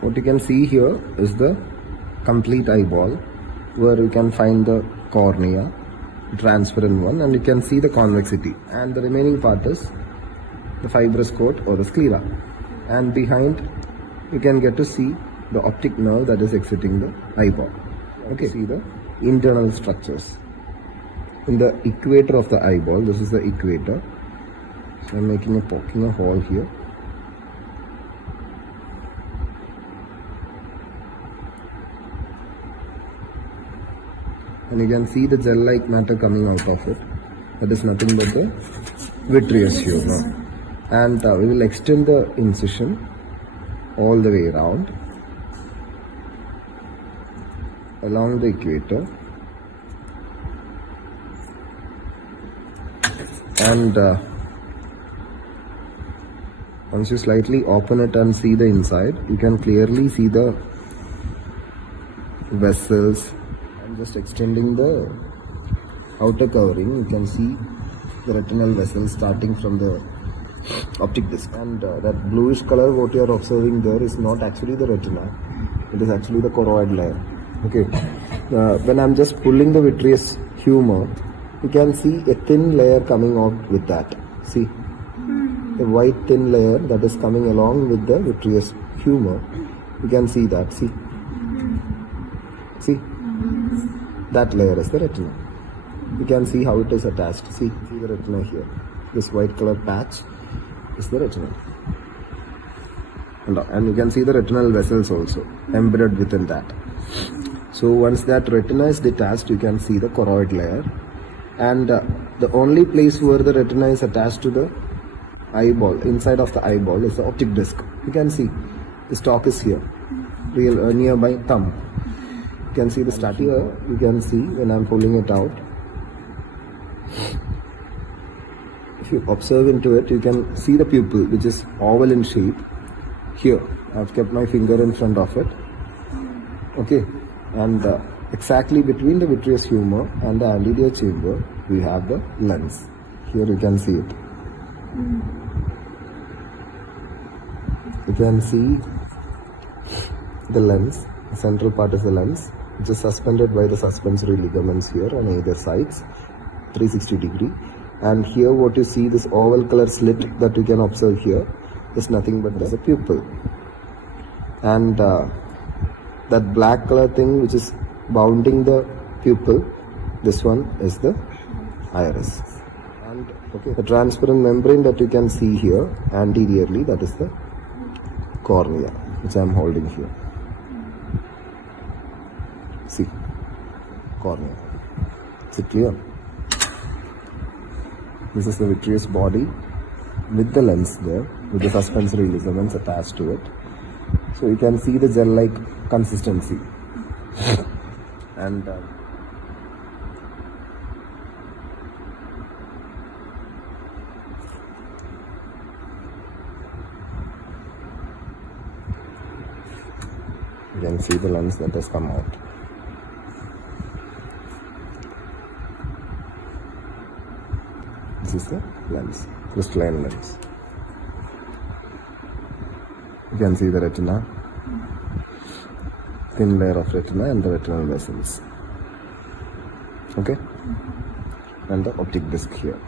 what you can see here is the complete eyeball, where you can find the cornea, transparent one, and you can see the convexity, and the remaining part is the fibrous coat or the sclera, and behind you can get to see the optic nerve that is exiting the eyeball. Okay, see the internal structures. In the equator of the eyeball, this is the equator. So I'm poking a hole here. And you can see the gel-like matter coming out of it. That is nothing but the vitreous humor. And we will extend the incision all the way around along the equator. And once you slightly open it and see the inside, you can clearly see the vessels. I'm just extending the outer covering. You can see the retinal vessels starting from the optic disc, and that bluish color what you are observing there is not actually the retina, it is actually the choroid layer. Okay, when I'm just pulling the vitreous humor, you can see a thin layer coming out with that. See, a white thin layer that is coming along with the vitreous humor. You can see that. See, that layer is the retina. You can see how it is attached. See the retina here. This white color patch is the retina, and you can see the retinal vessels also embedded within that. So once that retina is detached, you can see the choroid layer, and the only place where the retina is attached to the eyeball, inside of the eyeball, is the optic disc. You can see the stalk is here, near my thumb. You can see the start here. You can see when I'm pulling it out. If you observe into it, you can see the pupil, which is oval in shape. Here, I've kept my finger in front of it. Okay, and exactly between the vitreous humor and the anterior chamber, we have the lens. Here you can see it. You can see the lens. The central part is the lens, which is suspended by the suspensory ligaments here on either sides, 360 degree. And here what you see, this oval color slit that you can observe here, is nothing but as a pupil. And that black color thing which is bounding the pupil, this one is the iris. And the transparent membrane that you can see here anteriorly, that is the cornea, which I am holding here. See, cornea. Is it clear? This is the vitreous body with the lens there, with the suspensory ligaments attached to it. So you can see the gel-like consistency. And you can see the lens that has come out. This is the lens, crystalline lens. You can see the retina, thin layer of retina and the retinal vessels. Okay, and the optic disc here.